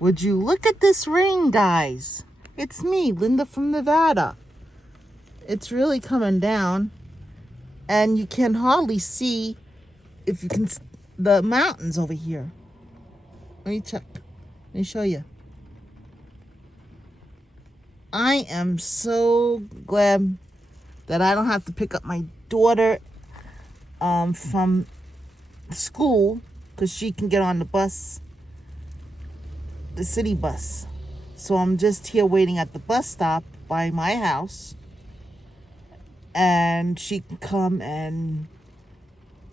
Would you look at this rain, guys? It's me, Linda from Nevada. It's really coming down, and you can hardly see if you can the mountains over here. Let me check. Let me show you. I am so glad that I don't have to pick up my daughter from school, because she can get on the bus, the city bus. So I'm just here waiting at the bus stop by my house, and she can come and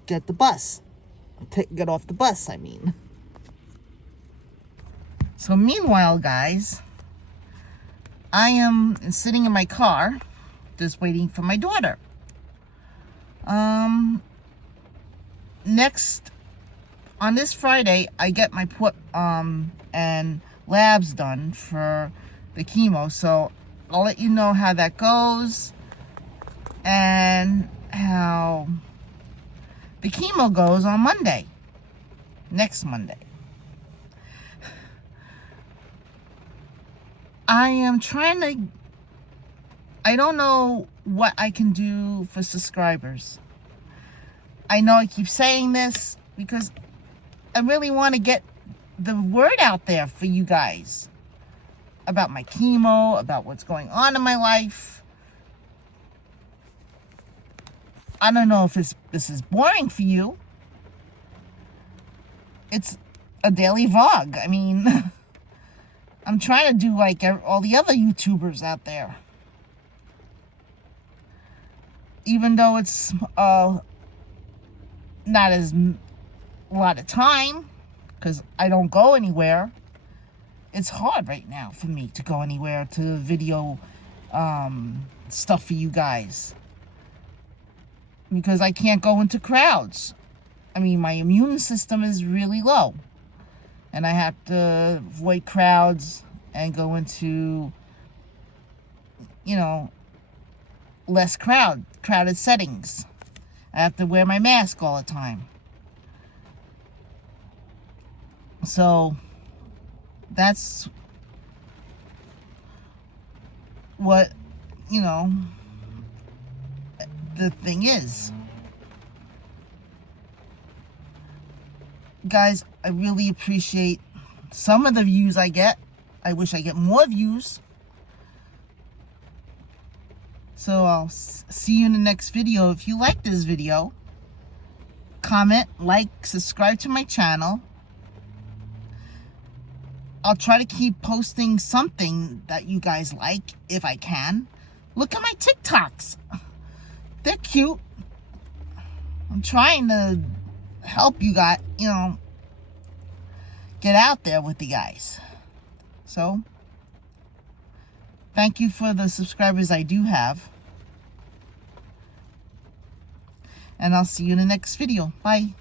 get the bus, get off the bus, I mean. So meanwhile, guys, I am sitting in my car just waiting for my daughter. Next, on this Friday, I get my and labs done for the chemo, so I'll let you know how that goes and how the chemo goes on Monday, next Monday. I am trying to, I don't know what I can do for subscribers. I know I keep saying this because I really want to get the word out there for you guys about my chemo, about what's going on in my life. I don't know if this is boring for you. It's a daily vlog. I mean, I'm trying to do like all the other YouTubers out there. Even though it's not as a lot of time, because I don't go anywhere. It's hard right now for me to go anywhere to video stuff for you guys, because I can't go into crowds. I mean, my immune system is really low, and I have to avoid crowds and go into, you know, less crowded settings. I have to wear my mask all the time. So that's what, you know, the thing is. Guys, I really appreciate some of the views I get. I wish I get more views. So I'll see you in the next video. If you like this video, comment, like, subscribe to my channel. I'll try to keep posting something that you guys like, if I can. Look at my TikToks. They're cute. I'm trying to help you guys, you know, get out there with you guys. So, thank you for the subscribers I do have. And I'll see you in the next video. Bye.